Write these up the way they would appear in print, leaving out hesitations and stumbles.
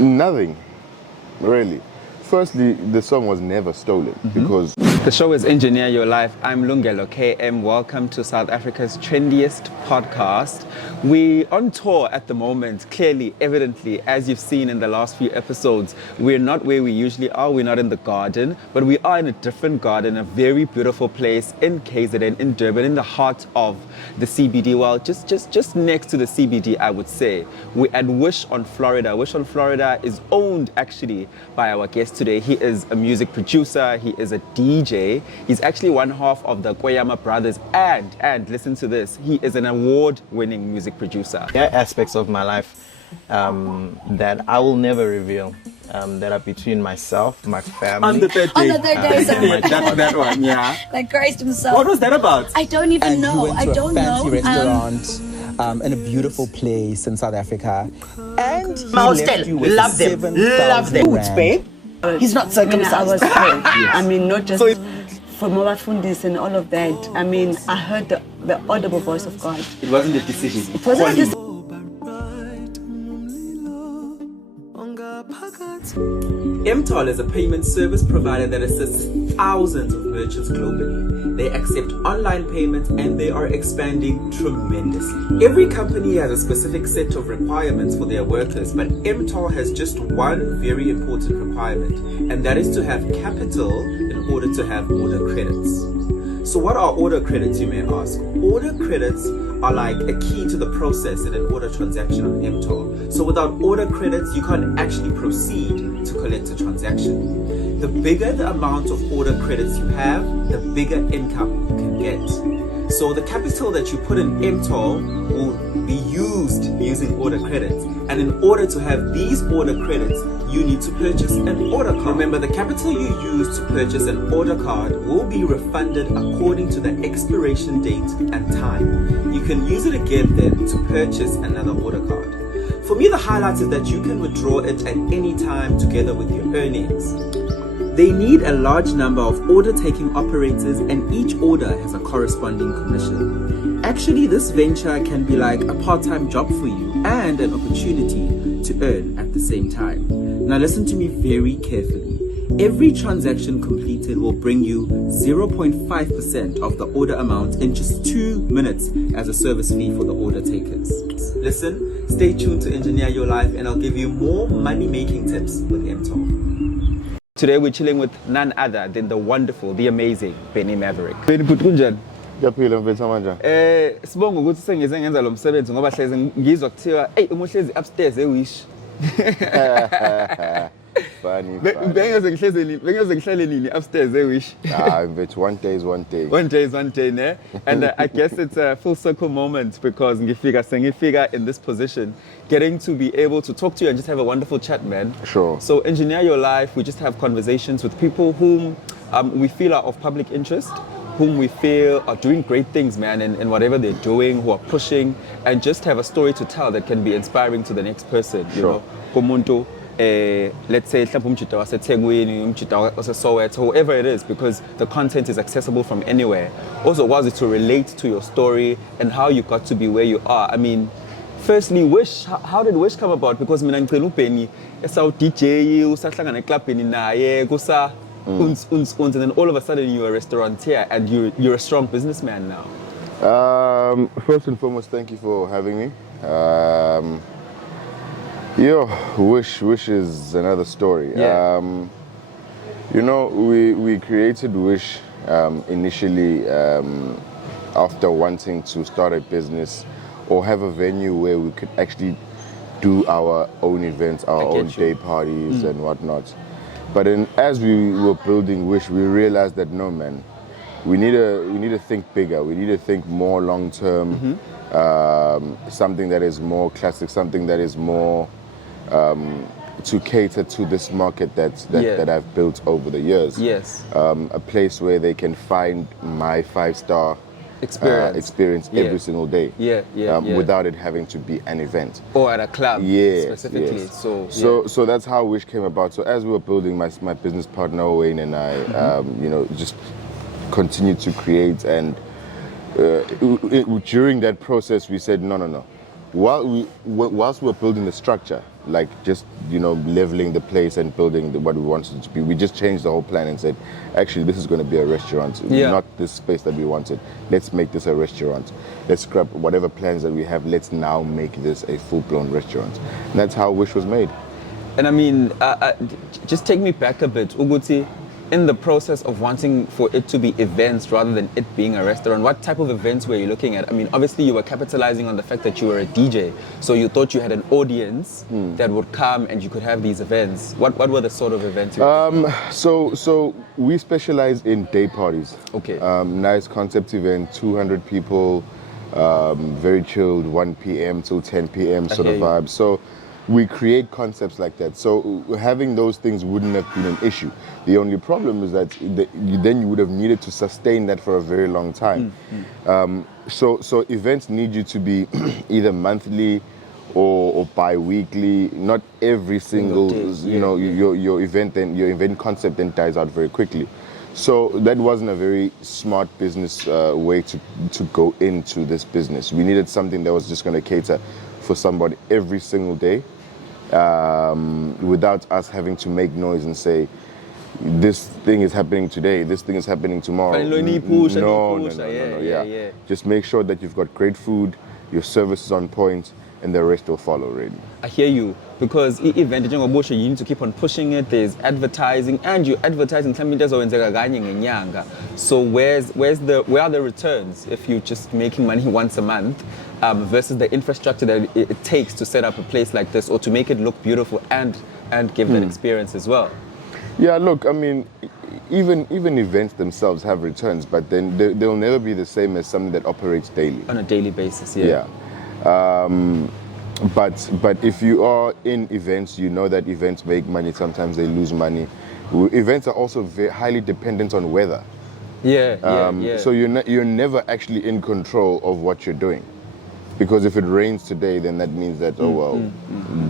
Nothing, really. Firstly, the song was never stolen because... The show is Engineer Your Life. I'm Lungelo, KM. Welcome to South Africa's trendiest podcast. We're on tour at the moment, clearly, evidently, as you've seen in the last few episodes. We're not where we usually are. We're not in the garden, but we are in a different garden, a very beautiful place in KZN, in Durban, in the heart of the CBD. Well, just next to the CBD, I would say. We're at Wish on Florida. Wish on Florida is owned, actually, by our guest today. He is a music producer. He is a DJ. He's actually one half of the Kweyama Brothers, and listen to this, he is an award-winning music producer. There are aspects of my life that I will never reveal, that are between myself, my family. On the third day. On the third day, sorry. that one, yeah. Like Christ himself. What was that about? I don't even And know. you went I to don't a fancy know. restaurant in a beautiful place in South Africa, and he Mouse left tail, you with love them, 7,000 Boots, rand. babe. He's not circumcised. I was told. I mean, not just from our fundis and all of that. I mean, I heard the audible voice of God. It wasn't a decision. It wasn't just MTOL is a payment service provider that assists thousands of merchants globally. They accept online payments and they are expanding tremendously. Every company has a specific set of requirements for their workers, but MTOL has just one very important requirement, and that is to have capital in order to have order credits. So what are order credits, you may ask? Order credits are like a key to the process in an order transaction on MTOL. So without order credits, you can't actually proceed to collect a transaction. The bigger the amount of order credits you have, the bigger income you can get. So the capital that you put in MTOL will be used using order credits. And in order to have these order credits, you need to purchase an order card. Remember, the capital you use to purchase an order card will be refunded according to the expiration date and time. You can use it again then to purchase another order card. For me, the highlight is that you can withdraw it at any time together with your earnings. They need a large number of order-taking operators, and each order has a corresponding commission. Actually, this venture can be like a part-time job for you and an opportunity to earn at the same time. Now listen to me very carefully. Every transaction completed will bring you 0.5% of the order amount in just 2 minutes as a service fee for the order takers. Listen, stay tuned to Engineer Your Life, and I'll give you more money-making tips with MTOL. Today we're chilling with none other than the wonderful, the amazing Benny Maverick. Benny Putunjan. Ngiyaphila mfethu amanje. Sibonga ukuthi sengize ngenza lo msebenzi ngoba hleze ngizwa kuthiwa umuhlezi upstairs ewish. Funny. Bengeze ngihlale nini upstairs ewish. Mfethu, one day is one day. One day is one day, ne? And I guess it's a full circle moment because ngifika in this position, getting to be able to talk to you and just have a wonderful chat, man. Sure. So Engineer Your Life, we just have conversations with people whom we feel are of public interest, whom we feel are doing great things, man, in whatever they're doing, who are pushing, and just have a story to tell that can be inspiring to the next person. You know, Komuntu, let's say umchita waseThekwini, umchita waseSoweto, whoever it is, because the content is accessible from anywhere. Also, was it to relate to your story and how you got to be where you are? I mean, firstly, Wish, how did Wish come about? Because mina ngicela uBenny esawu DJ usahlangana eklabhini naye kusa and then all of a sudden you're a restaurateur and you're a strong businessman now. First and foremost, thank you for having me. Wish is another story. Yeah. You know, we created Wish initially after wanting to start a business or have a venue where we could actually do our own events, our own day parties and whatnot. But as we were building Wish, we realized that no, man, we need to think bigger. We need to think more long term. Something that is more classic, something that is more to cater to this market that I've built over the years. Yes. A place where they can find my 5-star experience every single day. Without it having to be an event. Or at a club specifically. Yes. So that's how Wish came about. So as we were building, my business partner Wayne and I, just continued to create. And during that process, we said, no. whilst we're building the structure, like just leveling the place and building what we wanted it to be, we just changed the whole plan and said, actually, this is going to be a restaurant, not this space that we wanted. Let's make this a restaurant. Let's scrap whatever plans that we have. Let's now make this a full-blown restaurant. And that's how Wish was made. And I mean, just take me back a bit, Uguti. In the process of wanting for it to be events rather than it being a restaurant, what type of events were you looking at? I mean, obviously you were capitalizing on the fact that you were a DJ, so you thought you had an audience that would come and you could have these events. What were the sort of events you were So we specialize in day parties. Okay. Nice concept event, 200 people, very chilled, 1 p.m. till 10 p.m. sort of vibe. So we create concepts like that. So having those things wouldn't have been an issue. The only problem is that then you would have needed to sustain that for a very long time. So events need you to be either monthly or bi-weekly. Not every single your event concept then dies out very quickly. So that wasn't a very smart business way to go into this business. We needed something that was just going to cater for somebody every single day, without us having to make noise and say, this thing is happening today, this thing is happening tomorrow. No. Just make sure that you've got great food, your service is on point, and the rest will follow, really. I hear you, because event you need to keep on pushing it. There's advertising, and you're advertising something that's so where are the returns if you're just making money once a month versus the infrastructure that it takes to set up a place like this or to make it look beautiful and give that experience as well? Yeah, look, I mean, even events themselves have returns, but then they'll never be the same as something that operates daily. On a daily basis, But if you are in events, you know that events make money. Sometimes they lose money. Events are also very highly dependent on weather. So you're never actually in control of what you're doing, because if it rains today, then that means that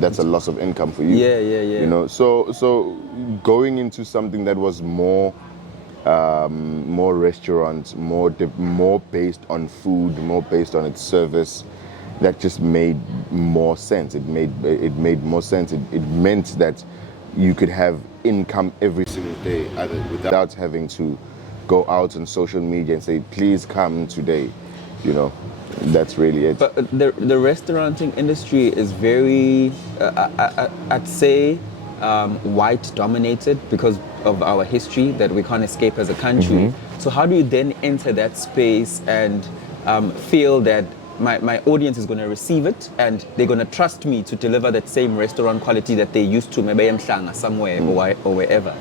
that's a loss of income for you. You know, so going into something that was more restaurants, more based on food, more based on its service, that just made more sense. It made more sense. It meant that you could have income every single day, without having to go out on social media and say, please come today. You know, that's really it. But the restauranting industry is very, I'd say, white dominated because of our history that we can't escape as a country. So how do you then enter that space and feel that my audience is going to receive it and they're going to trust me to deliver that same restaurant quality that they used to maybe somewhere or wherever?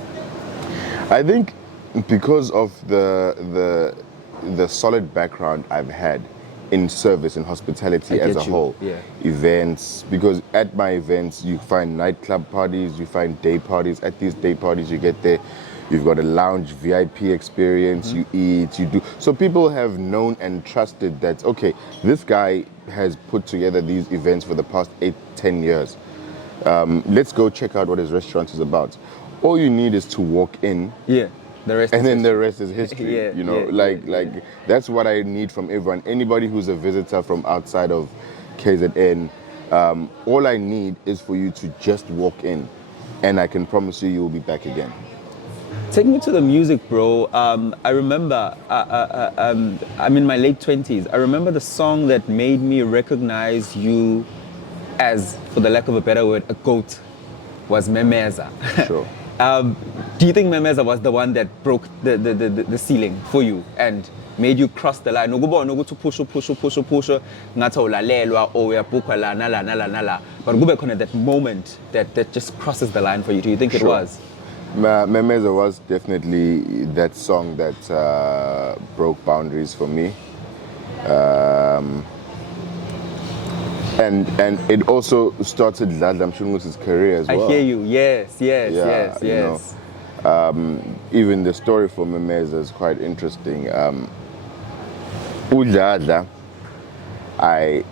I think because of the solid background I've had in service and hospitality as a whole, events, because at my events you find nightclub parties, you find day parties. At these day parties you get there, you've got a lounge VIP experience, you eat, you do. So people have known and trusted that, okay, this guy has put together these events for the past 8-10 years. Let's go check out what his restaurant is about. All you need is to walk in. The rest and then the rest is history. Like that's what I need from everyone. Anybody who's a visitor from outside of KZN, all I need is for you to just walk in, and I can promise you will be back again. Take me to the music, bro. I remember, I'm in my late 20s. I remember the song that made me recognize you as, for the lack of a better word, a GOAT, was Memeza. Sure. Do you think Memeza was the one that broke the ceiling for you and made you cross the line? But that moment that just crosses the line for you. Do you think it was? Memeza was definitely that song that broke boundaries for me. And it also started Ladlam Shungu's career as well. I hear you. Yes. You know, even the story for Memeza is quite interesting. Udladla, I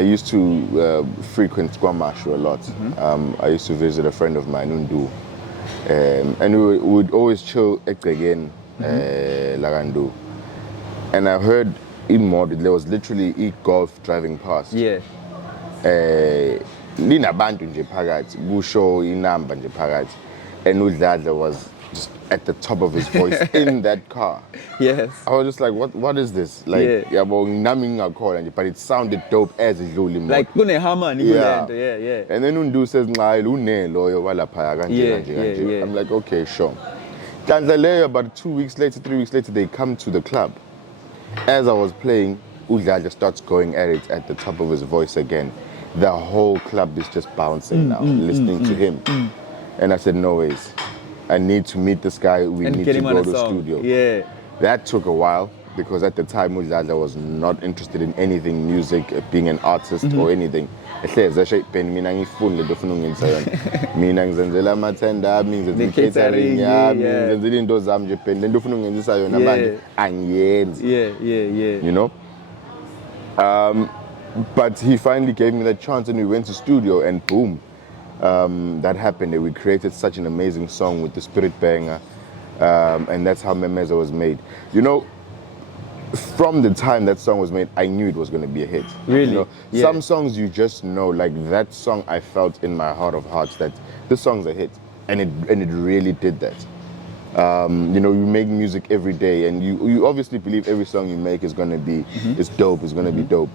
used to frequent Kwamashu a lot. I used to visit a friend of mine, Undu, and we would always chill again, Lagandu. And I heard in Mod, there was literally golf driving past. linabantu nje phakathi kusho inamba nje phakathi and uDladla was just at the top of his voice in that car. Yes. I was just like, what is this? Like, Yeah. but it sounded dope as a Zulu. Like kunehama Yeah. yeah. And then Undu says, Yeah. I'm like, okay, sure. Tanzania, about 2 weeks later, 3 weeks later, they come to the club. As I was playing, Udladla starts going at it at the top of his voice again. The whole club is just bouncing now, listening to him. And I said, no ways. I need to meet this guy. We And need get to him on go a to the song. studio. Yeah. That took a while because at the time Udladla was not interested in anything, music, being an artist or anything. Mina ngizenzela amathenda ami, ngizenzela catering yami, ngizenzela into zami nje pen. Lento ufuna ungenzisa yona manje angiyenzi. Yeah. You know? But he finally gave me that chance and we went to studio and boom. That happened and we created such an amazing song with the Spirit Banger, and that's how Memeza was made. You know, from the time that song was made, I knew it was going to be a hit. Really? You know, Yeah. Some songs you just know, like that song I felt in my heart of hearts that this song's a hit, and it really did that. You know, you make music every day and you obviously believe every song you make is going to be, it's dope, it's going to be dope.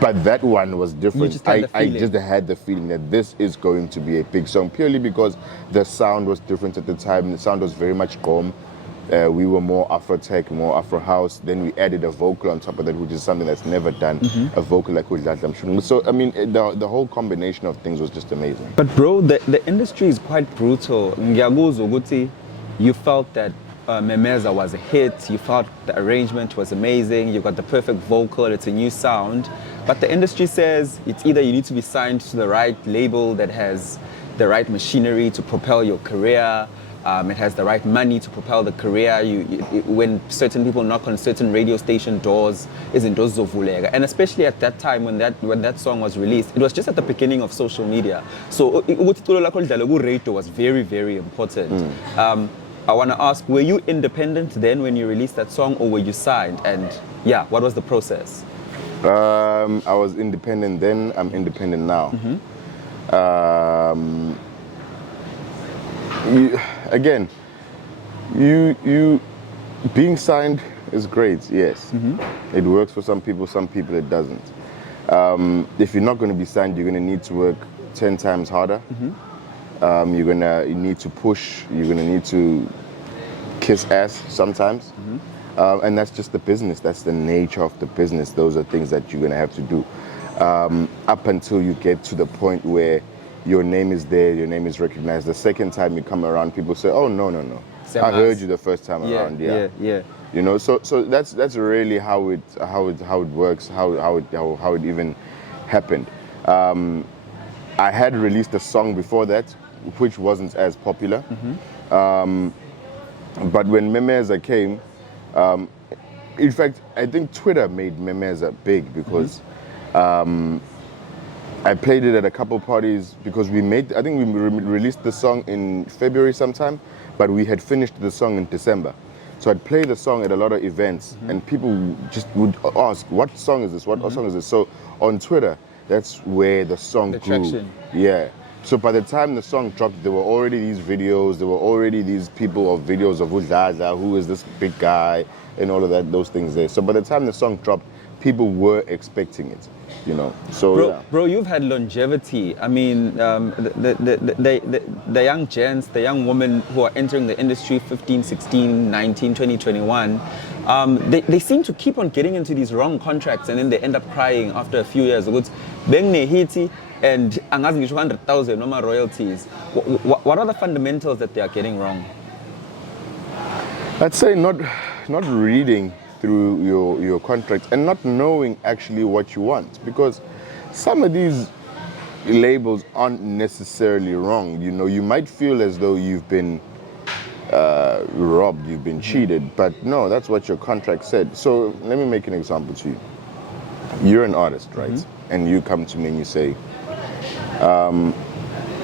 But that one was different. You just had the I feeling. just had the feeling that this is going to be a big song purely because the sound was different at the time. The sound was very much gqom. We were more Afro-tech, more Afro-house. Then we added a vocal on top of that, which is something that's never done, a vocal like Udladla. So, I mean, the whole combination of things was just amazing. But bro, the industry is quite brutal. Ngiyakuzwa ukuthi you felt that Memeza was a hit, you felt the arrangement was amazing, you got the perfect vocal, it's a new sound. But the industry says it's either you need to be signed to the right label that has the right machinery to propel your career, it has the right money to propel the career. When certain people knock on certain radio station doors, izinto zizovulega. And especially at that time when that song was released, it was just at the beginning of social media. So ukuthi iculo lakho lidlale ku-radio was very, very important. I want to ask, were you independent then when you released that song, or were you signed? And yeah, what was the process? I was independent then, I'm independent now. You being signed is great, yes. It works for some people it doesn't. If you're not going to be signed, you're going to need to work 10 times harder. You need to push, you're going to need to kiss ass sometimes. And that's just the business, that's the nature of the business. Those are things that you're going to have to do. Up until you get to the point where your name is there, your name is recognized. The second time you come around, people say, oh, no. I heard you the first time around, yeah. You know, so that's really how it works, how it even happened. I had released a song before that, which wasn't as popular. But when Memeza came, in fact, I think Twitter made Memeza big because I played it at a couple parties because I think we released the song in February sometime, but we had finished the song in December. So I'd play the song at a lot of events and people just would ask, what song is this? What song is this? So on Twitter, that's where the song grew. Traction. Yeah. So by the time the song dropped, there were already these videos, there were already these people of videos of Udladla, who is this big guy, and all of that, those things there. So by the time the song dropped, people were expecting it, you know. So bro, you've had longevity. I mean, the young gents, the young women who are entering the industry 15, 16, 19, 20, 21, they seem to keep on getting into these wrong contracts and then they end up crying after a few years. And angazi ngisho 100,000 normal royalties. What are the fundamentals that they are getting wrong? I'd say not reading through your contract and not knowing actually what you want, because some of these labels aren't necessarily wrong. You know, you might feel as though you've been robbed, you've been cheated, but no, that's what your contract said. So let me make an example to you. You're an artist, right? And you come to me and you say,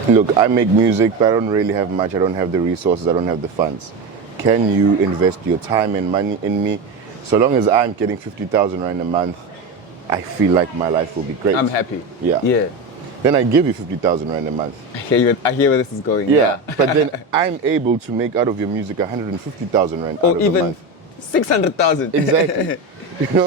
look, I make music, but I don't really have much. I don't have the resources. I don't have the funds. Can you invest your time and money in me? So long as I'm getting 50,000 rand a month, I feel like my life will be great. I'm happy. Yeah. Yeah. Then I give you 50,000 rand a month. I hear where this is going. Yeah. But then I'm able to make out of your music 150,000 rand out Or of the even month. 600,000. Exactly.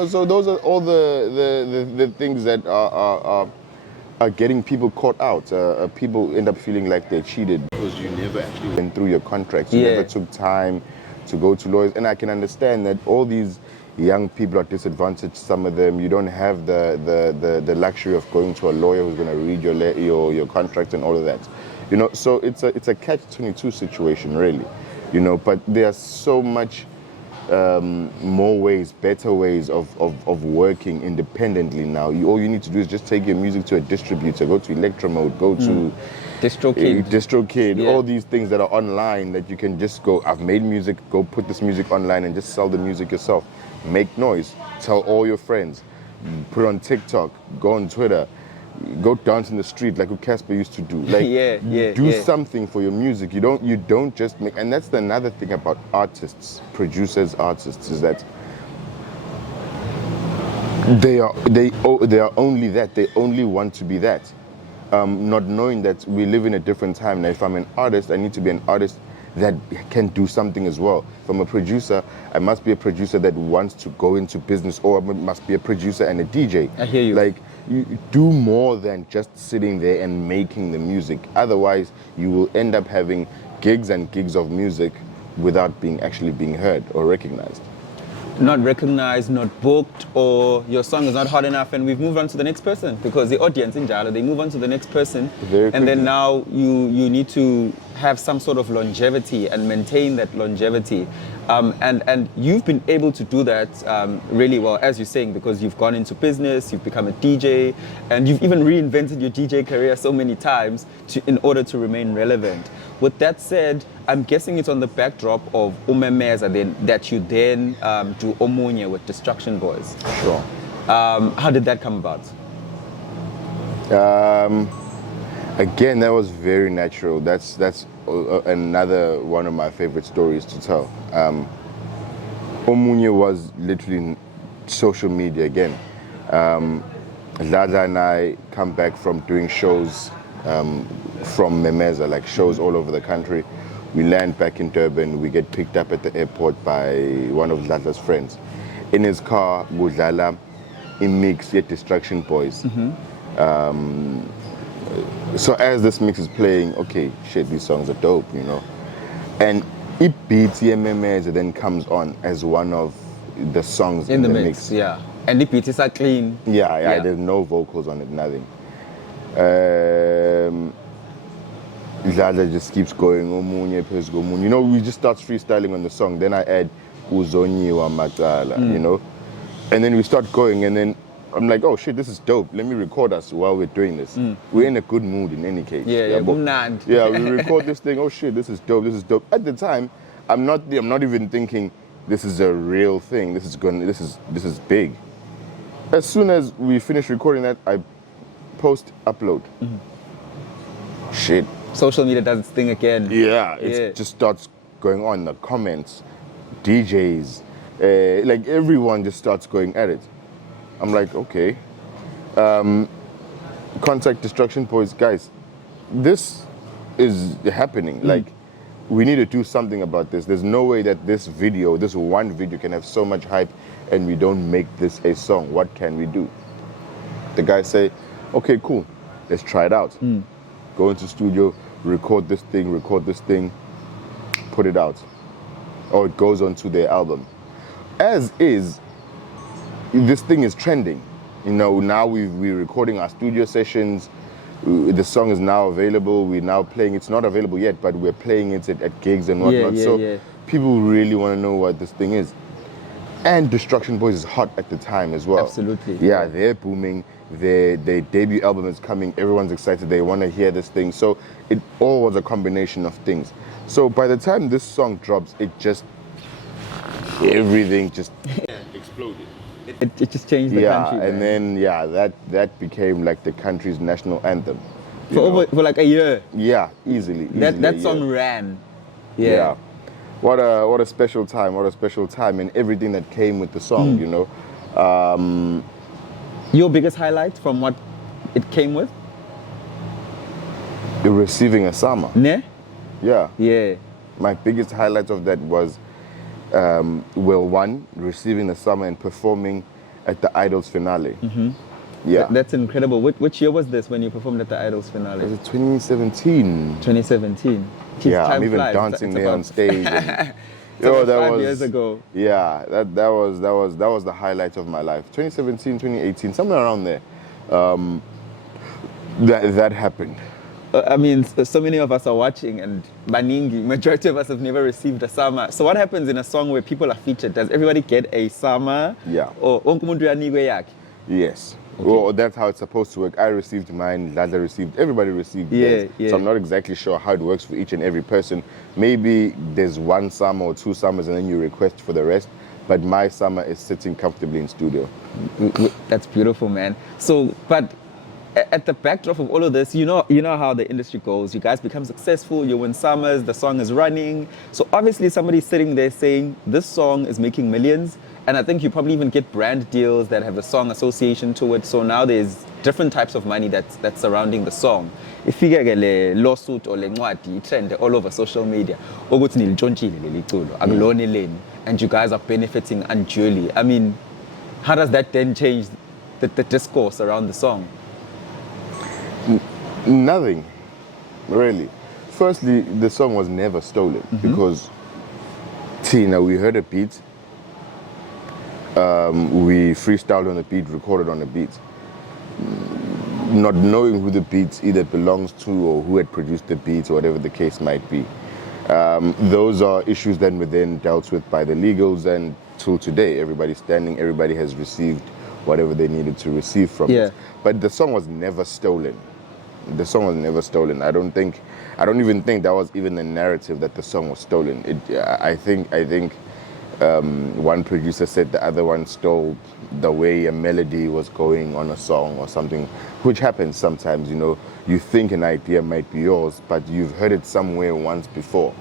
So those are all the things that are getting people caught out. People end up feeling like they're cheated because you never actually went through your contracts. You never took time to go to lawyers. And I can understand that all these young people are disadvantaged. Some of them, you don't have the luxury of going to a lawyer who's going to read your contract and all of that. So it's a catch-22 situation, really. But there's so much more ways, better ways of working independently now. All you need to do is just take your music to a distributor, go to Electromode, go to DistroKid, all these things that are online that you can just go, I've made music, go put this music online and just sell the music yourself. Make noise, tell all your friends, put it on TikTok, go on Twitter, go dance in the street like what Casper used to do. Like, do something for your music. You don't just make, and that's another thing about artists, producers, artists, is that they are only that. They only want to be that. Not knowing that we live in a different time. Now, if I'm an artist, I need to be an artist that can do something as well. If I'm a producer, I must be a producer that wants to go into business, or I must be a producer and a DJ. I hear you. Like, you do more than just sitting there and making the music. Otherwise, you will end up having gigs and gigs of music without actually being heard or recognized. Not recognized, not booked, or your song is not hot enough, and we've moved on to the next person, because the audience in Jalo, they move on to the next person, and then now you need to have some sort of longevity and maintain that longevity, and you've been able to do that really well, as you're saying, because you've gone into business, you've become a DJ, and you've even reinvented your DJ career so many times in order to remain relevant. With that said, I'm guessing it's on the backdrop of Memeza that you then do Omunye with Destruction Boys. Sure. How did that come about? Again, that was very natural. That's another one of my favorite stories to tell. Omunye was literally social media again. Lada and I come back from doing shows from Memeza, like shows all over the country. We land back in Durban, we get picked up at the airport by one of Lada's friends. In his car, Gudlala, in mix, yet Destruction Boys. So as this mix is playing, okay, shit, these songs are dope, And ADVERTISE Memeza then comes on as one of the songs in the mix. Yeah. And the beats are clean. Yeah, there's no vocals on it, nothing. Lada just keeps going, Omunye, Omunye. We just start freestyling on the song. Then I add Uzonyiwa Matala, And then we start going, and then I'm like, oh shit, this is dope. Let me record us while we're doing this. We're in a good mood in any case. Yeah, we record this thing. Oh shit, this is dope. At the time, I'm not even thinking this is a real thing. This is big. As soon as we finish recording that, I post, upload. Shit. Social media does its thing again. Yeah, it just starts going on. The comments, DJs, like everyone just starts going at it. I'm like, okay. Contact Destruction Boys, guys. This is happening. Like, we need to do something about this. There's no way that this one video can have so much hype and we don't make this a song. What can we do? The guys say, okay, cool. Let's try it out. Go into studio, record this thing, put it out. Or it goes onto their album. As is, this thing is trending. Now we're recording our studio sessions. The song is now available. We're now playing. It's not available yet, but we're playing it at gigs and whatnot. People really want to know what this thing is. And Destruction Boys is hot at the time as well. Absolutely. Yeah, they're booming. Their debut album is coming. Everyone's excited. They want to hear this thing. So it all was a combination of things. So by the time this song drops, everything just exploded. It just changed the country. And then that became like the country's national anthem. For like a year. Yeah, easily. That song ran. Yeah. What a special time. And everything that came with the song, Your biggest highlight from what it came with? Receiving a summer. Ne? Yeah. Yeah. My biggest highlight of that was, one, receiving the summer and performing at the Idols finale. Yeah. That's incredible. Which year was this when you performed at the Idols finale? Was it 2017? 2017. Yeah, I'm Time even flies. dancing It's there about- on stage. And, It's about 5 years ago. Yeah, that was the highlight of my life. 2017, 2018, somewhere around there. That happened. I mean, so many of us are watching, and baningi, majority of us have never received a sama. So what happens in a song where people are featured? Does everybody get a sama? Yeah. Or wonke umuntu uyanikwe yakhe? Yes. Well, that's how it's supposed to work. I received mine, Lada received, everybody received Yeah, theirs. yeah. So I'm not exactly sure how it works for each and every person. Maybe there's one summer or two summers and then you request for the rest. But my summer is sitting comfortably in studio. That's beautiful, man. So, but at the backdrop of all of this, you know how the industry goes. You guys become successful, you win summers, the song is running. So obviously somebody's sitting there saying, this song is making millions. And I think you probably even get brand deals that have a song association to it. So now there's different types of money that's surrounding the song. If you get a lawsuit or le ncwadi trend all over social media, ukuthi nilitshontshile leli culo, akulona eleni, and you guys are benefiting unduly. I mean, how does that then change the discourse around the song? Nothing, really. Firstly, the song was never stolen because Tina, we heard a beat, we freestyled on the beat, recorded on the beat, not knowing who the beat either belongs to or who had produced the beat or whatever the case might be. Those are issues that were then dealt with by the legals, and till today, everybody's standing, everybody has received whatever they needed to receive from it. But the song was never stolen. The song was never stolen. I don't even think that was even the narrative that the song was stolen. I think one producer said the other one stole the way a melody was going on a song or something, which happens sometimes. You think an idea might be yours, but you've heard it somewhere once before.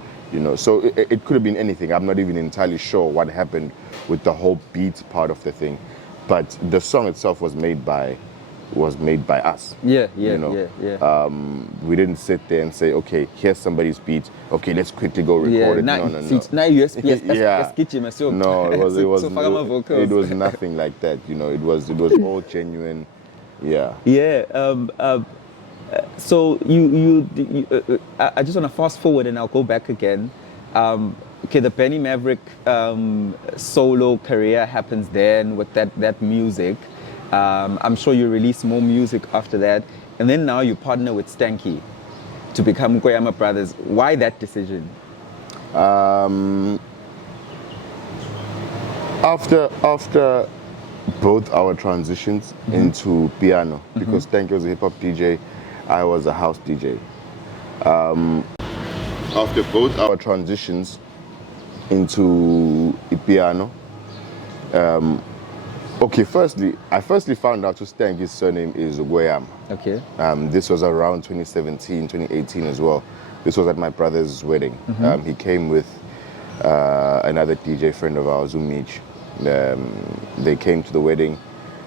So it could have been anything. I'm not even entirely sure what happened with the whole beat part of the thing, but the song itself was made by us. Yeah. We didn't sit there and say, okay, here's somebody's beat. Okay, let's quickly go record it. No. Now USP, No, it was nothing like that. It was all genuine. Yeah. Yeah. So I just want to fast forward and I'll go back again. Okay, the Benny Maverick solo career happens then with that music. I'm sure you release more music after that. And then now you partner with Stanky to become Kweyama Brothers. Why that decision? After both our transitions into piano, because Stanky was a hip-hop DJ, I was a house DJ. After both our transitions into piano, okay, I firstly found out Stanky's surname is Kweyama. Okay. This was around 2017, 2018 as well. This was at my brother's wedding. He came with another DJ friend of ours, Umich. They came to the wedding,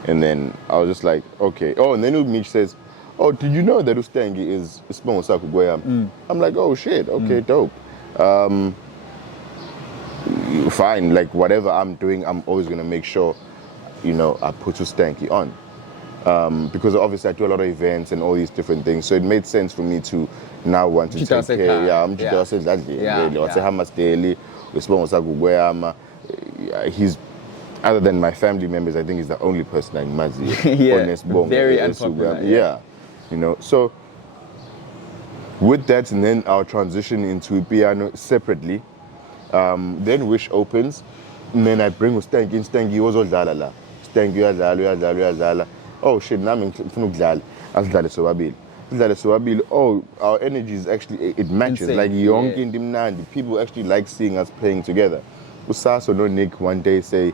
and then I was just like, okay. Oh, and then Umich says, oh, did you know that Stanky is Spongo Saku Kweyama? I'm like, oh shit, okay, dope. Fine, like whatever I'm doing, I'm always gonna make sure I put Stanky on. Because obviously I do a lot of events and all these different things. So it made sense for me to now want to take care. He's, other than my family members, I think he's the only person I mazi. Very unpopular. Yeah. So with that, and then our transition into piano separately, then Wish opens, and then I bring Stanky in. Stanky was all la. Stanky uyadlala. Oh shit, nami ngifuna ukudlala. Asidlale sobabili. Oh, our energy is actually, it matches. Insane. Like yonke into imnandi. People actually like seeing us playing together. Usaso no Nick one day say,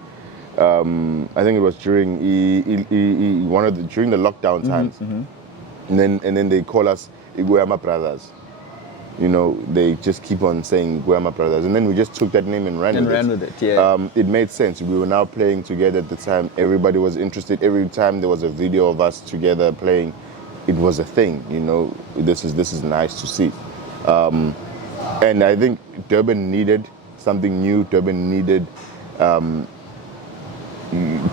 I think it was during during the lockdown times. And then they call us Kweyama Brothers. you know, they just keep on saying Kweyama Brothers, and then we just took that name and ran with it. Yeah. It made sense. We were now playing together at the time. Everybody was interested. Every time there was a video of us together playing, it was a thing. You know, this is nice to see. And I think Durban needed something new. Durban needed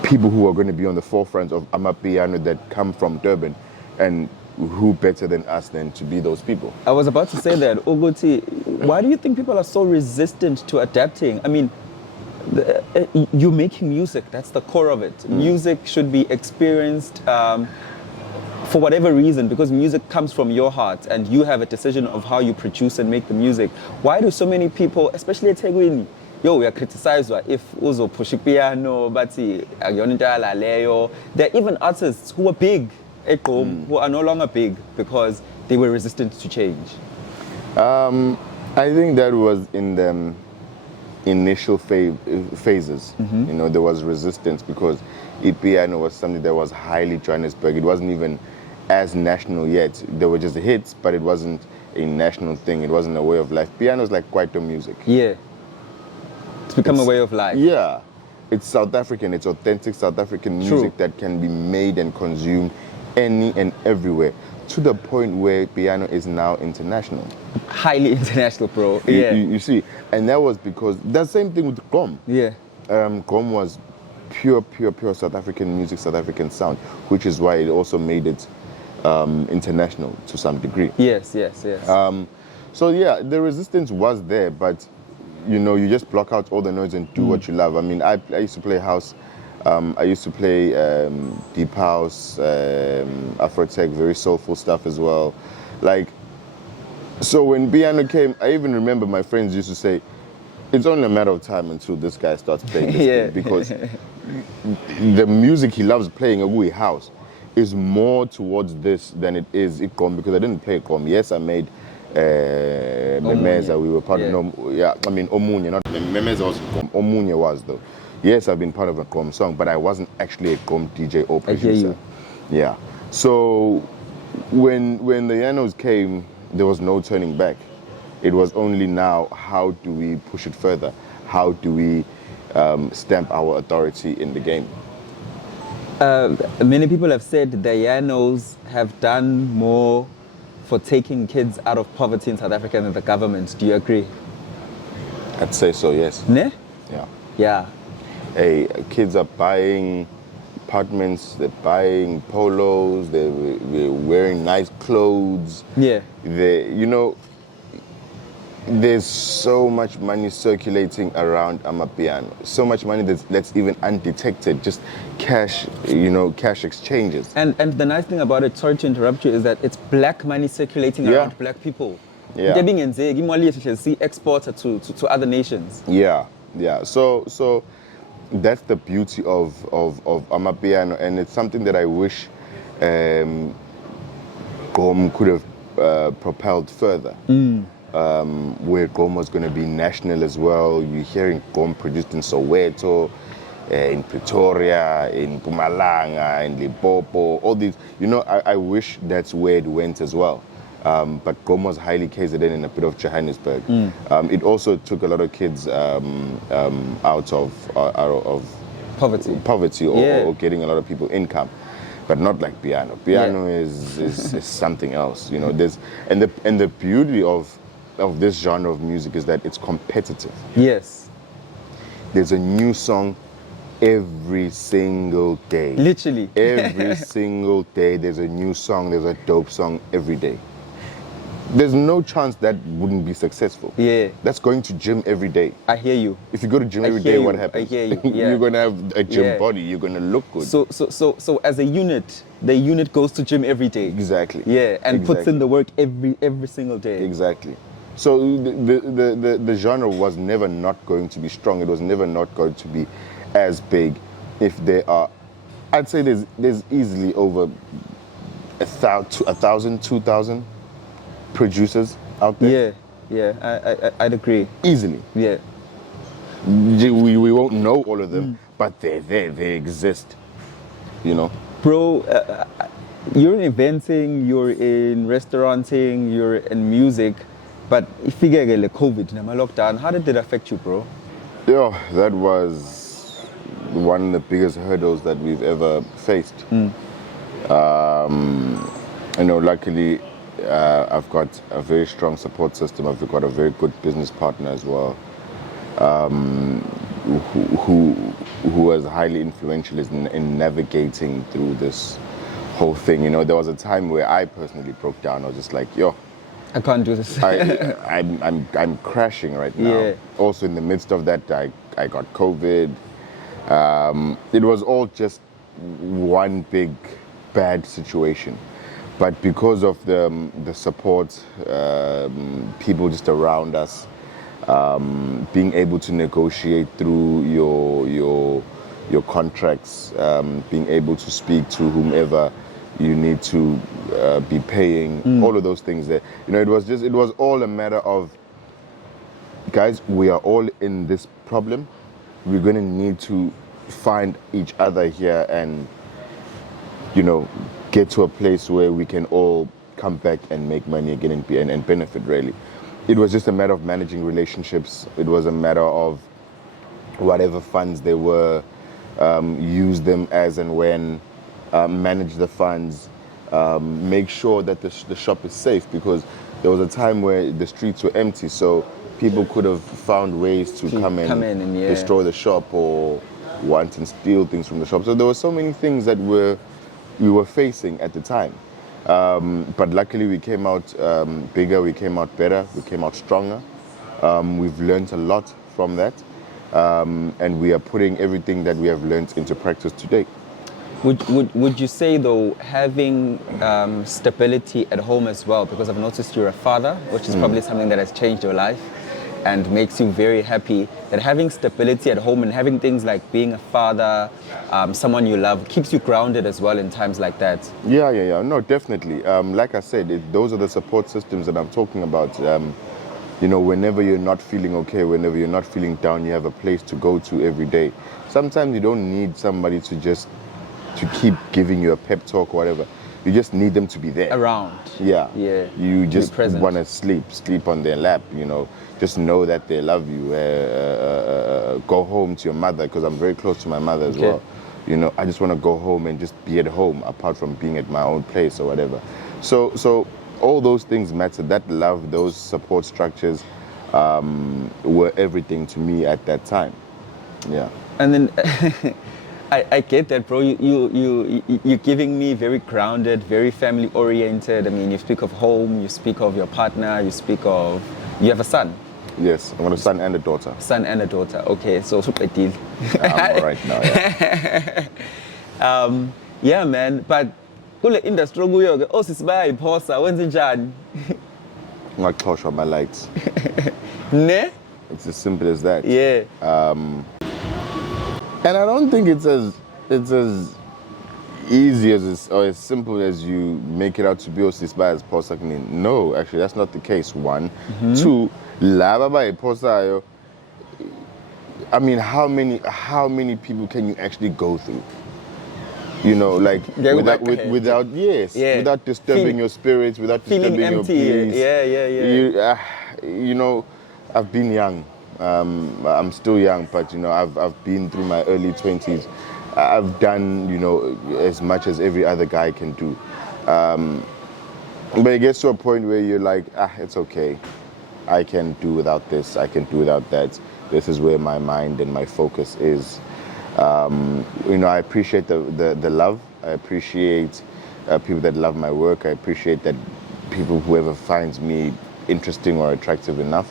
people who are going to be on the forefront of Amapiano that come from Durban, and who better than us then to be those people? I was about to say that, Oguti, why do you think people are so resistant to adapting? I mean, you're making music, that's the core of it. Music should be experienced for whatever reason, because music comes from your heart and you have a decision of how you produce and make the music. Why do so many people, especially at Tegwini, we are criticized if uzo push piano, but there are even artists who are big, who are no longer big because they were resistant to change. I think that was in the initial phases. You know, there was resistance because piano was something that was highly Johannesburg. It wasn't even as national yet. There were just hits, but it wasn't a national thing. It wasn't a way of life. Piano is like Kwaito music. Yeah. It's become a way of life. Yeah. It's South African. It's authentic South African music that can be made and consumed any and everywhere, to the point where piano is now international. Highly international, bro. Yeah. You see, and that was because the same thing with Gqom. Yeah. Gqom was pure South African music, South African sound, which is why it also made it international to some degree. Yes. So yeah, the resistance was there, but you know, you just block out all the noise and do what you love. I mean, I used to play house. I used to play deep house, Afro-tech, very soulful stuff as well. Like, so when piano came, I even remember my friends used to say, it's only a matter of time until this guy starts playing this thing, because the music he loves playing, Agui house, is more towards this than it is Gqom, because I didn't play Gqom. Yes, I made Memeza. We were part of Omunye, not Memeza was Gqom. Omunye was though. Yes, I've been part of a Gqom song, but I wasn't actually a Gqom DJ or producer. I hear you. Yeah. So when the Yanos came, there was no turning back. It was only now, how do we push it further? How do we stamp our authority in the game? Many people have said the Yanos have done more for taking kids out of poverty in South Africa than the government. Do you agree? I'd say so, yes. Ne? Yeah. Yeah. Hey, kids are buying apartments, they're buying polos, they're wearing nice clothes. Yeah. You know, there's so much money circulating around Amapiano. So much money that's even undetected, just cash, you know, cash exchanges. And the nice thing about it, sorry to interrupt you, is that it's black money circulating around black people. Yeah. They're being exported to other nations. Yeah. So that's the beauty of Amapiano, and it's something that I wish Gqom could have propelled further. Where Gqom was going to be national as well. You're hearing Gqom produced in Soweto, in Pretoria, in Mpumalanga, in Limpopo, all these. You know, I wish that's where it went as well. But Gqom was highly KZN in a bit of Johannesburg. It also took a lot of kids out of poverty or getting a lot of people income, but not like piano. Piano is something else. You know, and the beauty of this genre of music is that it's competitive. Yes. There's a new song every single day. Literally. Every single day there's a new song, there's a dope song every day. There's no chance that wouldn't be successful. Yeah. That's going to gym every day. I hear you. If you go to gym every day, what happens? I hear you. Yeah. You're going to have a gym body. You're going to look good. So as a unit, the unit goes to gym every day. Exactly. Yeah, and puts in the work every single day. Exactly. So the genre was never not going to be strong. It was never not going to be as big. If there are, I'd say there's easily over 1,000, 2,000 producers out there. Yeah, I'd agree. Easily. Yeah. We won't know all of them, but they're there. They exist. You know. Bro, you're in eventing, you're in restauranting, you're in music. But if you get the COVID, lockdown, how did it affect you, bro? Yeah, that was one of the biggest hurdles that we've ever faced. Luckily, I've got a very strong support system. I've got a very good business partner as well, who was highly influential in navigating through this whole thing. There was a time where I personally broke down. I was just like, yo, I can't do this. I'm crashing right now. Yeah. Also, in the midst of that, I got COVID. It was all just one big bad situation. But because of the support, people just around us, being able to negotiate through your contracts, being able to speak to whomever you need to be paying, all of those things there. It was all a matter of, guys, we are all in this problem. We're going to need to find each other here and, get to a place where we can all come back and make money again and benefit, really. It was just a matter of managing relationships. It was a matter of whatever funds there were, use them as and when, manage the funds, make sure that the shop is safe, because there was a time where the streets were empty, so people could have found ways to come in and destroy the shop or want and steal things from the shop. So there were so many things that we were facing at the time. But luckily we came out bigger, we came out better, we came out stronger. We've learned a lot from that. And we are putting everything that we have learned into practice today. Would you say, though, having stability at home as well, because I've noticed you're a father, which is probably something that has changed your life and makes you very happy, that having stability at home and having things like being a father, someone you love, keeps you grounded as well in times like that? Yeah. No, definitely. Like I said, those are the support systems that I'm talking about. Whenever you're not feeling okay, whenever you're not feeling down, you have a place to go to every day. Sometimes you don't need somebody to keep giving you a pep talk or whatever. You just need them to be there. Around. Yeah. You just want to sleep on their lap, Just know that they love you. Go home to your mother, because I'm very close to my mother as well. I just want to go home and just be at home, apart from being at my own place or whatever. So all those things matter. That love, those support structures were everything to me at that time. Yeah. And then I get that, bro. You're giving me very grounded, very family oriented. I mean, you speak of home, you speak of your partner, you have a son. Yes, I want a son and a daughter. Son and a daughter. Okay, so super deal. I'm all right now. Yeah. Yeah, man. But kule industry kuyo ke osisiba iphosa wenze njani? Ungaxoshwa my lights. Ne? It's as simple as that. Yeah. And I don't think it's as easy or as simple as you make it out to be osisiba as posa. No, actually that's not the case. One. Two, laba ba iposayo. I mean, how many people can you actually go through? Without disturbing your spirits, without disturbing your peace. Yeah. I've been young. I'm still young, but I've been through my early 20s. I've done as much as every other guy can do. But it gets to a point where you're like, it's okay. I can do without this. I can do without that. This is where my mind and my focus is. I appreciate the love. I appreciate people that love my work. I appreciate that whoever finds me interesting or attractive enough.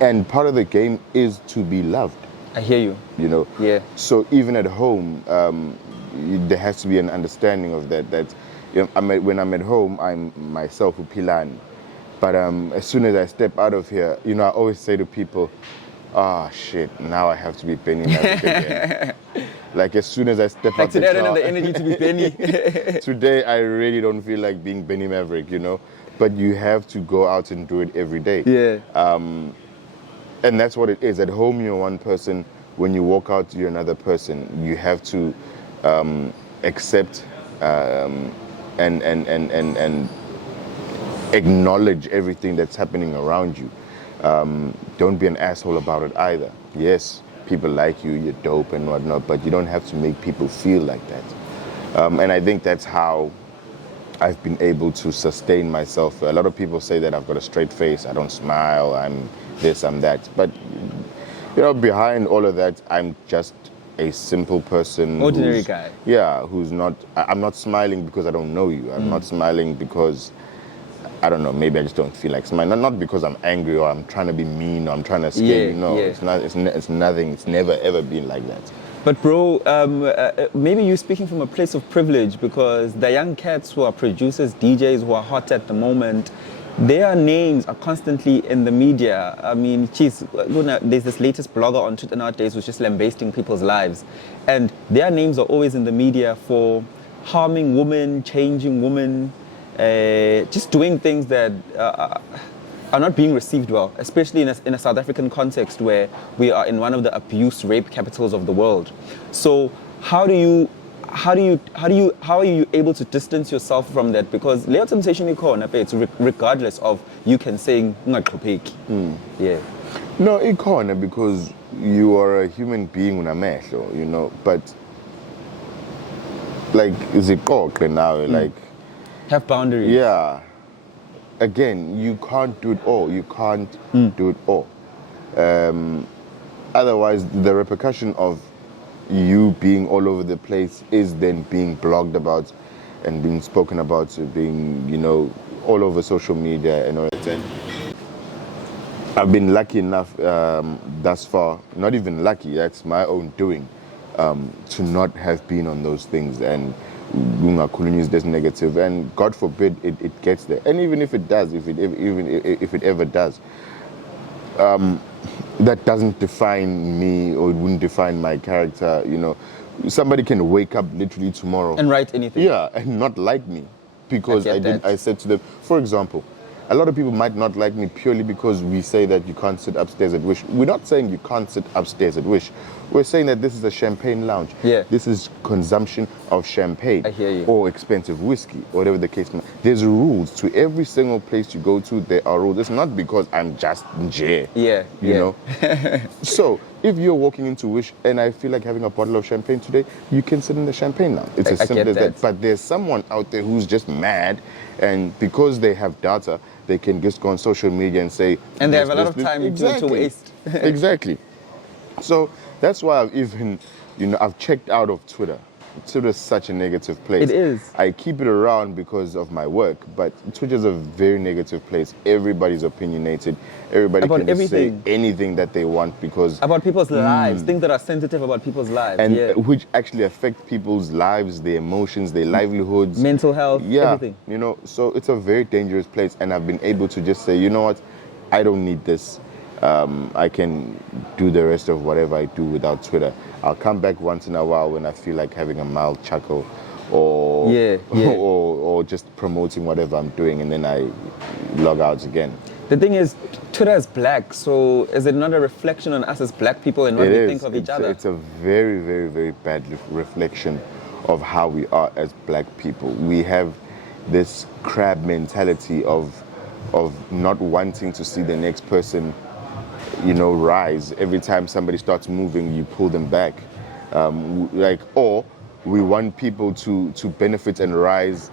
And part of the game is to be loved. I hear you. Yeah. So even at home, there has to be an understanding of that. That when I'm at home, I'm myself, Upilani. But as soon as I step out of here, I always say to people, shit, now I have to be Benny Maverick again. Like as soon as I step out the car, I don't have the energy to be Benny. Today I really don't feel like being Benny Maverick, But you have to go out and do it every day. Yeah. And that's what it is. At home you're one person. When you walk out, you're another person. You have to accept and acknowledge everything that's happening around you. Don't be an asshole about it either. Yes, people like you, you're dope and whatnot, but you don't have to make people feel like that. And I think that's how I've been able to sustain myself. A lot of people say that I've got a straight face, I don't smile, I'm this, I'm that. But, you know, behind all of that, I'm just a simple person. Ordinary guy. Yeah, I'm not smiling because I don't know you. I'm not smiling because, I don't know, maybe I just don't feel like smiling. Not because I'm angry or I'm trying to be mean or I'm trying to scare you. No, it's not. It's nothing. It's never ever been like that. But bro, maybe you're speaking from a place of privilege, because the young cats who are producers, DJs who are hot at the moment, their names are constantly in the media. I mean, geez, there's this latest blogger on Twitter nowadays who's just lambasting people's lives. And their names are always in the media for harming women, changing women, just doing things that are not being received well, especially in a South African context where we are in one of the abuse rape capitals of the world. So how are you able to distance yourself from that? Because leyo temptation ikhona phethu, regardless of you can say ungaqhubeki. Yeah. No, ikhona, because you are a human being unamehlo, you know, but like ziqoqe nawe, like have boundaries. Yeah. Again, you can't do it all. You can't do it all. Otherwise, the repercussion of you being all over the place is then being blogged about and being spoken about, so being, you know, all over social media and all that. And I've been lucky enough thus far, not even lucky, that's my own doing, to not have been on those things and is this negative, and God forbid it gets there. And even if it does, if it ever does, that doesn't define me, or it wouldn't define my character. You know, somebody can wake up literally tomorrow and write anything. Yeah, and not like me because I said to them, for example, a lot of people might not like me purely because we say that you can't sit upstairs at Wish. We're not saying you can't sit upstairs at Wish. We're saying that this is a champagne lounge. Yeah. This is consumption of champagne. I hear you. Or expensive whiskey, or whatever the case may be. There's rules. To every single place you go to, there are rules. It's not because I'm just Nje. Yeah. You know? So, if you're walking into Wish and I feel like having a bottle of champagne today, you can sit in the champagne lounge. It's as simple as that. But there's someone out there who's just mad, and because they have data, they can just go on social media and say... And they have a lot of time to waste. Exactly. So that's why I've even, you know, I've checked out of Twitter. Twitter is such a negative place. It is. I keep it around because of my work, but Twitter is a very negative place. Everybody's opinionated. Everybody about can just say everything. Anything that they want because... About people's lives, things that are sensitive about people's lives. And which actually affect people's lives, their emotions, their livelihoods. Mental health, yeah, everything. You know, so it's a very dangerous place, and I've been able to just say, you know what, I don't need this. I can do the rest of whatever I do without Twitter. I'll come back once in a while when I feel like having a mild chuckle or or just promoting whatever I'm doing, and then I log out again. The thing is, Twitter is black, so is it not a reflection on us as black people and what we think of each other? It's a very, very, very bad reflection of how we are as black people. We have this crab mentality of not wanting to see the next person, you know, rise. Every time somebody starts moving, you pull them back. Or we want people to benefit and rise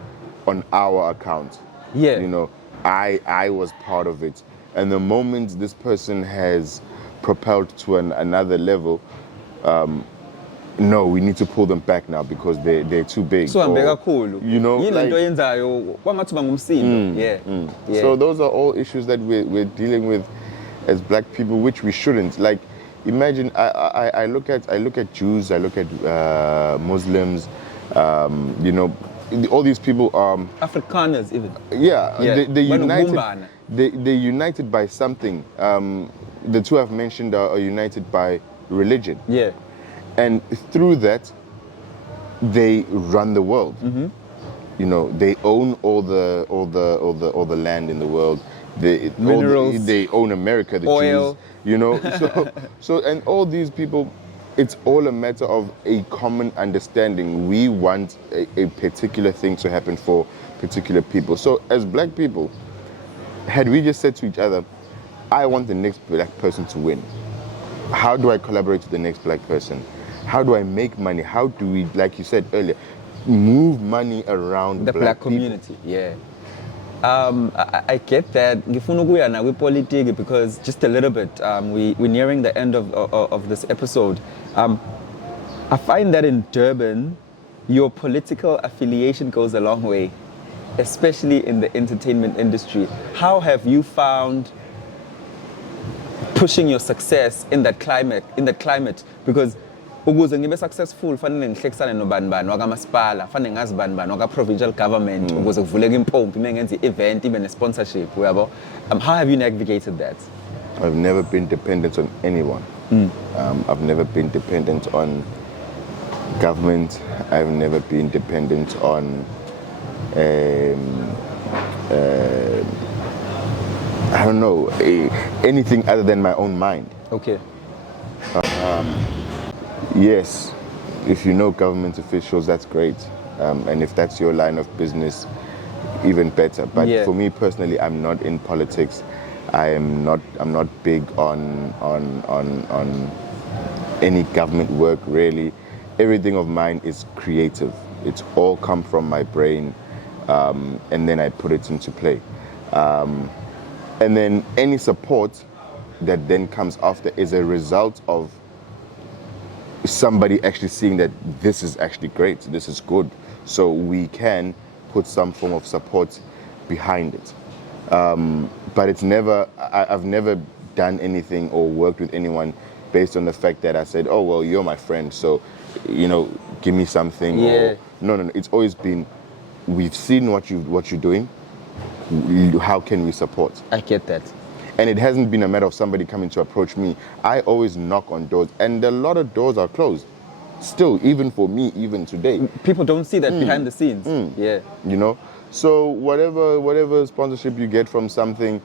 on our account. Yeah. You know, I was part of it. And the moment this person has propelled to another level, no, we need to pull them back now because they're too big. So you know, like, yeah. So those are all issues that we're dealing with as black people, which we shouldn't. Like, imagine I look at Jews, I look at Muslims, you know, all these people Afrikaners even. Yeah. They're united by something. The two I've mentioned are united by religion. Yeah. And through that, they run the world. Mm-hmm. You know, they own all the land in the world. Minerals. They own America, the oil. Jews. You know, so and all these people, it's all a matter of a common understanding. We want a particular thing to happen for particular people. So as black people, had we just said to each other, I want the next black person to win. How do I collaborate with the next black person? How do I make money? How do we, like you said earlier, move money around the black people? community? Yeah. I get that. Ngifuna ukuya na kwipolitiki because just a little bit. We're nearing the end of this episode. I find that in Durban, your political affiliation goes a long way, especially in the entertainment industry. How have you found pushing your success in that climate? Because ukuze ngibe successful fanele ngihlekisane nobani bani wakamasipala, fanele ngazi bani bani waka-provincial government ukuze kuvuleke impompi mengenza i-event ibe ne-sponsorship, uyabo. How have you navigated that? I've never been dependent on anyone. I've never been dependent on government. I've never been dependent on I don't know, anything other than my own mind. Okay. Yes, if you know government officials, that's great. And if that's your line of business, even better. But for me personally, I'm not in politics. I'm not big on any government work, really. Everything of mine is creative. It's all come from my brain, and then I put it into play. And then any support that then comes after is a result of somebody actually seeing that this is actually great, this is good. So we can put some form of support behind it. But it's never, I've never done anything or worked with anyone based on the fact that I said, oh, well, you're my friend, so, give me something. Yeah. No. It's always been, we've seen what you're doing. How can we support? I get that. And it hasn't been a matter of somebody coming to approach me. I always knock on doors, and a lot of doors are closed. Still, even for me, even today. People don't see that behind the scenes. Yeah. So whatever sponsorship you get from something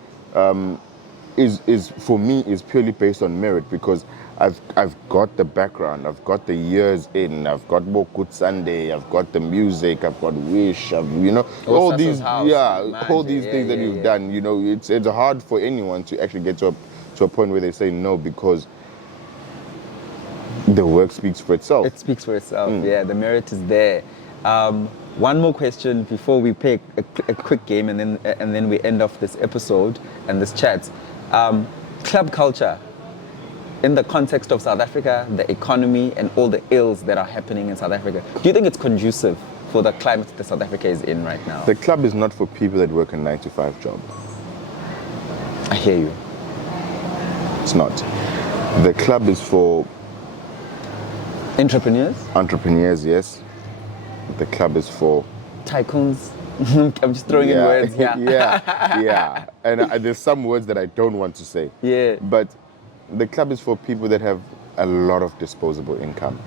is for me is purely based on merit, because I've got the background, I've got the years in, I've got more Good Sunday, I've got the music, I've got Wish, all these things that you've done. It's hard for anyone to actually get to a point where they say no, because the work speaks for itself. It speaks for itself. Yeah, the merit is there. One more question before we play a quick game, and then we end off this episode and this chat. Club culture, in the context of South Africa, the economy, and all the ills that are happening in South Africa, do you think it's conducive for the climate that South Africa is in right now? The club is not for people that work a 9-to-5 job. I hear you. It's not. The club is for entrepreneurs. Entrepreneurs, yes. The club is for tycoons. I'm just throwing in words. Yeah. And there's some words that I don't want to say. Yeah. But the club is for people that have a lot of disposable income.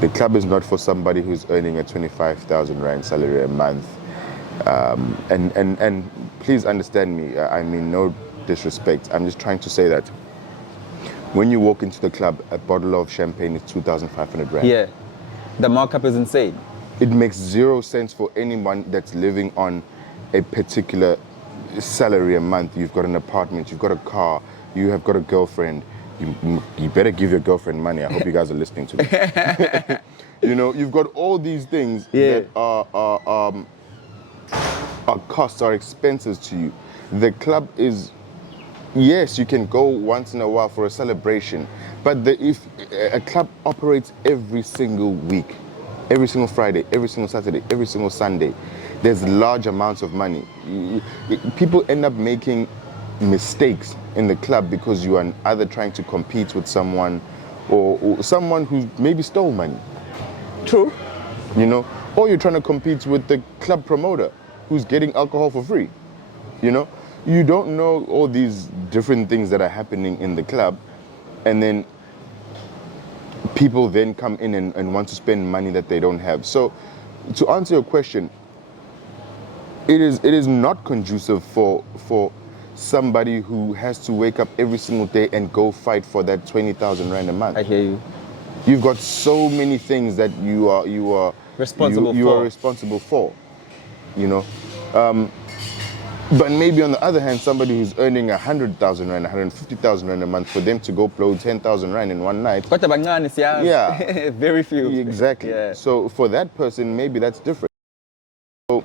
The club is not for somebody who's earning a 25,000 rand salary a month. And please understand me. I mean no disrespect. I'm just trying to say that when you walk into the club, a bottle of champagne is 2,500 rand. Yeah. The markup is insane. It makes zero sense for anyone that's living on a particular salary a month. You've got an apartment, you've got a car, you have got a girlfriend. You better give your girlfriend money. I hope you guys are listening to me. You've got all these things that are costs, are expenses to you. The club is, yes, you can go once in a while for a celebration, but if a club operates every single week, every single Friday, every single Saturday, every single Sunday, there's large amounts of money. People end up making mistakes in the club because you are either trying to compete with someone or someone who maybe stole money. True. Or you're trying to compete with the club promoter who's getting alcohol for free. You don't know all these different things that are happening in the club, and then people then come in and want to spend money that they don't have. So to answer your question, it is not conducive for somebody who has to wake up every single day and go fight for that 20,000 rand a month. I hear you. You've got so many things that you are responsible for. But maybe on the other hand, somebody who's earning 100,000 rand, 150,000 rand a month, for them to go blow 10,000 rand in one night. Kodwa bancane siyazi. Yeah. Very few. Exactly. Yeah. So for that person, maybe that's different. So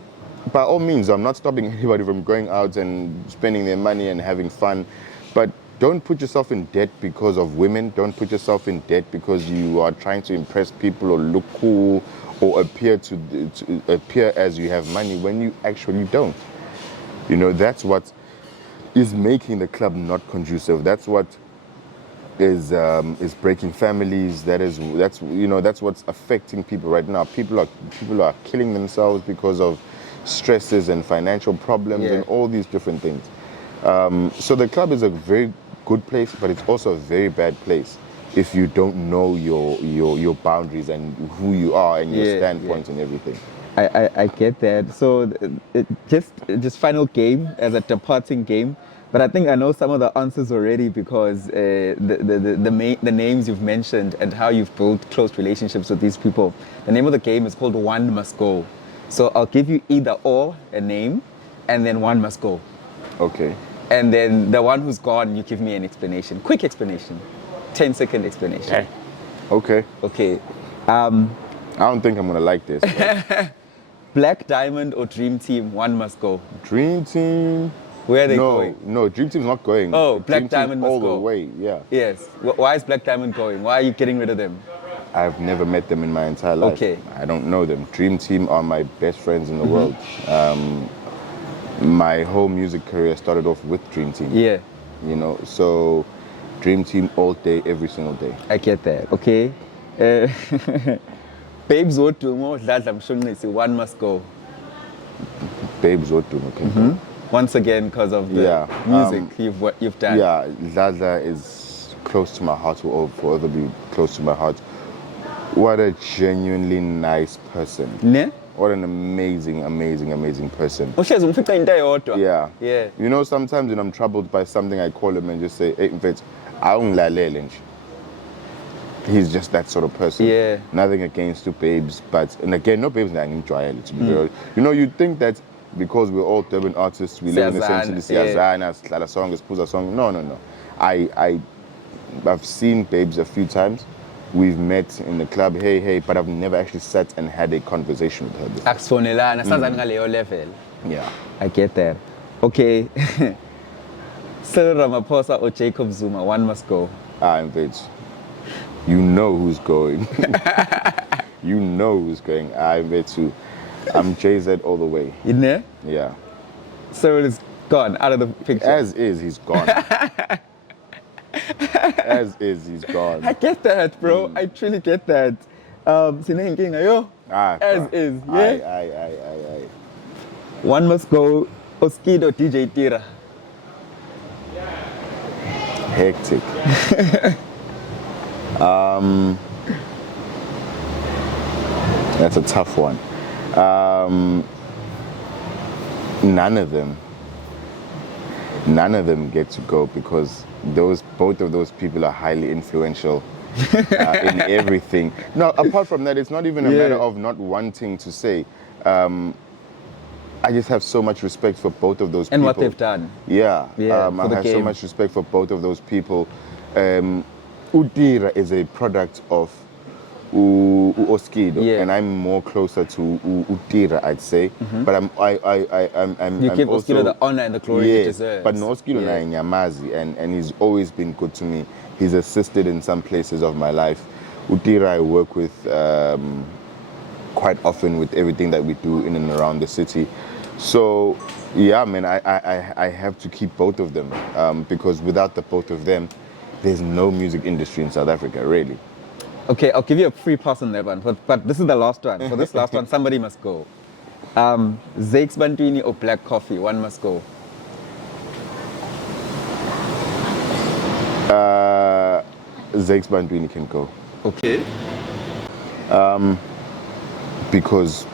by all means, I'm not stopping anybody from going out and spending their money and having fun, but don't put yourself in debt because of women. Don't put yourself in debt because you are trying to impress people or look cool or appear to appear as you have money when you actually don't. You know, that's what is making the club not conducive. That's what is breaking families. That's what's affecting people right now. People are killing themselves because of stresses and financial problems and all these different things. So the club is a very good place, but it's also a very bad place if you don't know your boundaries and who you are and your standpoint and everything. I get that. So just final game as a departing game, but I think I know some of the answers already because the names you've mentioned and how you've built close relationships with these people. The name of the game is called One Must Go. So I'll give you either or a name, and then one must go. Okay. And then the one who's gone, you give me an explanation, quick explanation, 10-second explanation. Okay. Okay. I don't think I'm gonna like this. Black Diamond or Dream Team, one must go. Dream Team. Where are they going? No, Dream Team's not going. Oh, Black Dream Diamond Team must all go. the way. Yeah. Yes. Why is Black Diamond going? Why are you getting rid of them? I've never met them in my entire life. Okay. I don't know them. Dream Team are my best friends in the world. My whole music career started off with Dream Team. Yeah. You know, so Dream Team all day, every single day. I get that. Okay. Babes Otumo, Dladla Mshunisi, one must go. Babes Otumo can go. Once again, because of the music you've done. Yeah, Dladla is close to my heart, will forever be close to my heart. What a genuinely nice person. Ne? What an amazing, amazing, amazing person. Yeah. Yeah. You know, sometimes when I'm troubled by something, I call him and just say, hey, in fact, he's just that sort of person. Yeah. Nothing against the babes, but, and again, no babes that enjoy it, to be real. You know, you'd think that because we're all Durban artists, we live in the same city, Siyazana, song, Spuza song. No. I've seen babes a few times. We've met in the club, hey, but I've never actually sat and had a conversation with her before. Level. Yeah. I get that. Okay. Cyril Ramaphosa or Jacob Zuma, one must go. I'm Vince. You know who's going. You know who's going. I'm Vetsu. I'm JZ all the way. In there? Yeah. Cyril is gone, out of the picture. As is, he's gone. As is, he's gone. I get that, bro. I truly get that. As is, yeah? Aye. One must go, Oskido DJ Tira. Hectic. That's a tough one. None of them get to go because both of those people are highly influential in everything. No, apart from that, it's not even a matter of not wanting to say. I just have so much respect for both of those people. And what they've done. Yeah. I have so much respect for both of those people. Udira is a product of Oskido, and I'm more closer to Udira, I'd say. But I'm You give also, Oskido the honor and the glory he deserves. But no, Oskido na Nyamazi, and he's always been good to me. He's assisted in some places of my life. Udira I work with quite often with everything that we do in and around the city. So yeah, man, I have to keep both of them because without the both of them, there's no music industry in South Africa, really. Okay, I'll give you a free pass on that one, but this is the last one. For this last one, somebody must go. Zakes Bantwini or Black Coffee, one must go. Zakes Bantwini can go. Okay. Because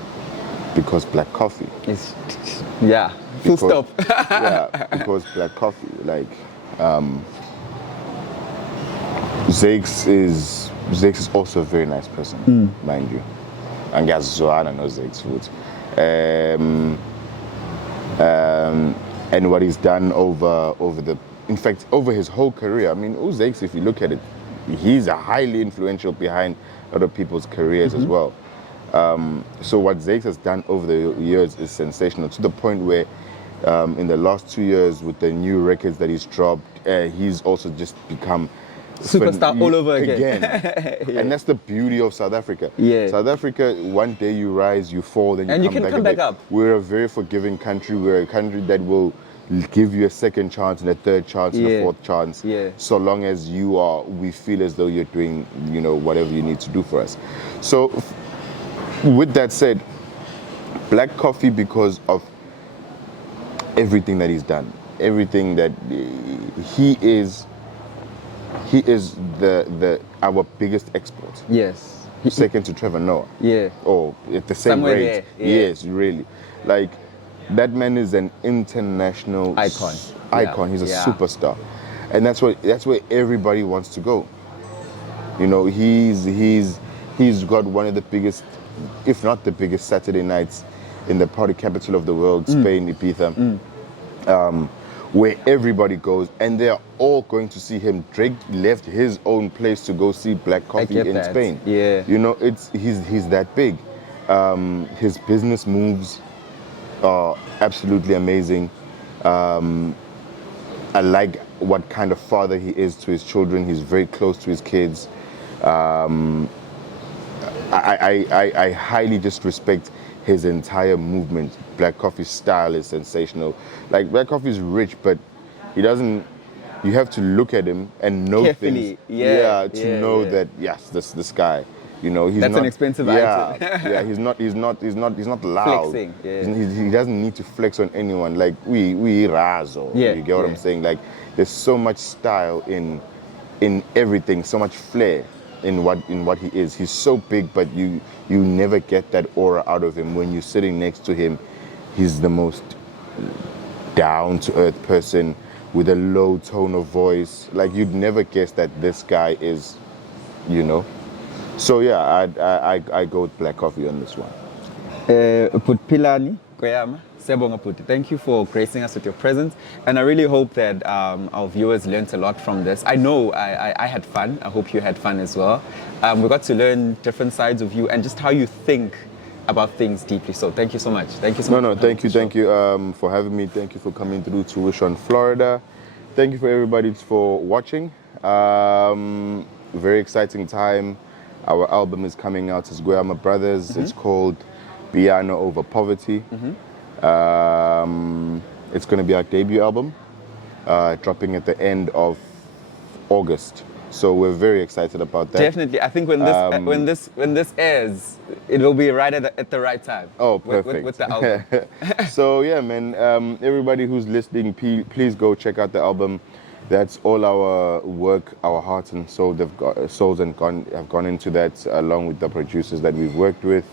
Black Coffee. Full stop. Yeah, because Black Coffee, like, Zakes is also a very nice person, mind you. And guys, Zoana knows Zakes food. and what he's done over his whole career. I mean, Uzakes, if you look at it, he's a highly influential behind other people's careers as well. So what Zakes has done over the years is sensational, to the point where in the last 2 years with the new records that he's dropped, he's also just become superstar all over again. Yeah. And that's the beauty of South Africa. Yeah. South Africa, one day you rise, you fall, then you come back up. We're a very forgiving country. We're a country that will give you a second chance and a third chance and a fourth chance, so long as we feel as though you're doing, whatever you need to do for us. So with that said, Black Coffee, because of everything that he's done, everything that he is our biggest export. Yes. Second to Trevor Noah. Yeah. Or at the same somewhere rate. There. Yeah. Yes, really. Like, that man is an international icon. He's a superstar, and that's where everybody wants to go. He's got one of the biggest, if not the biggest, Saturday nights in the party capital of the world, Spain, Ibiza, where everybody goes, and they are all going to see him. Drake left his own place to go see Black Coffee in Spain. Yeah. He's that big. His business moves are absolutely amazing. I like what kind of father he is to his children. He's very close to his kids. I highly just respect his entire movement. Black Coffee's style is sensational. Like, Black Coffee is rich, but he doesn't. You have to look at him and know carefully. things. To know that yes, this guy. He's that's not an expensive item. He's not loud. Flexing. Yeah. He doesn't need to flex on anyone. Like we razo. Yeah. You get what I'm saying? Like, there's so much style in everything, so much flair in what he is. He's so big, but you never get that aura out of him. When you're sitting next to him, he's the most down to earth person with a low tone of voice. Like, you'd never guess that this guy is, So yeah, I go with Black Coffee on this one. Pilani, Kweyama, Sebonga Puti, thank you for gracing us with your presence, and I really hope that our viewers learned a lot from this. I know I had fun. I hope you had fun as well. We got to learn different sides of you and just how you think about things deeply. So thank you so much. Thank you so much. Thank you for having me. Thank you for coming through to Wish Florida. Thank you for everybody for watching. Very exciting time. Our album is coming out as Kweyama Brothers. It's called Piano Over Poverty. It's going to be our debut album, dropping at the end of August. So we're very excited about that. Definitely, I think when this airs, it will be right at the right time. Oh, perfect. With the album. So yeah, man. Everybody who's listening, please go check out the album. That's all our work, our hearts and souls have gone into that, along with the producers that we've worked with.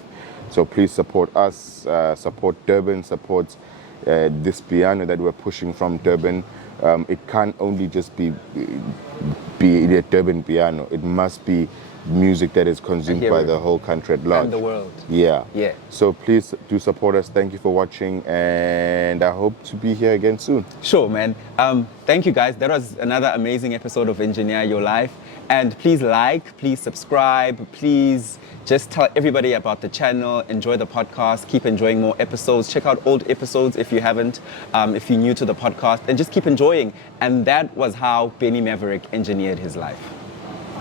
So please support us, support Durban, support this piano that we're pushing from Durban. It can't only just be a Durban piano. It must be music that is consumed by the whole country at large. And the world. Yeah. Yeah. So please do support us. Thank you for watching, and I hope to be here again soon. Sure, man. Thank you, guys. That was another amazing episode of Engineer Your Life. And please please subscribe, please just tell everybody about the channel, enjoy the podcast, keep enjoying more episodes, check out old episodes if you haven't, if you're new to the podcast, and just keep enjoying. And that was how Benny Maverick engineered his life.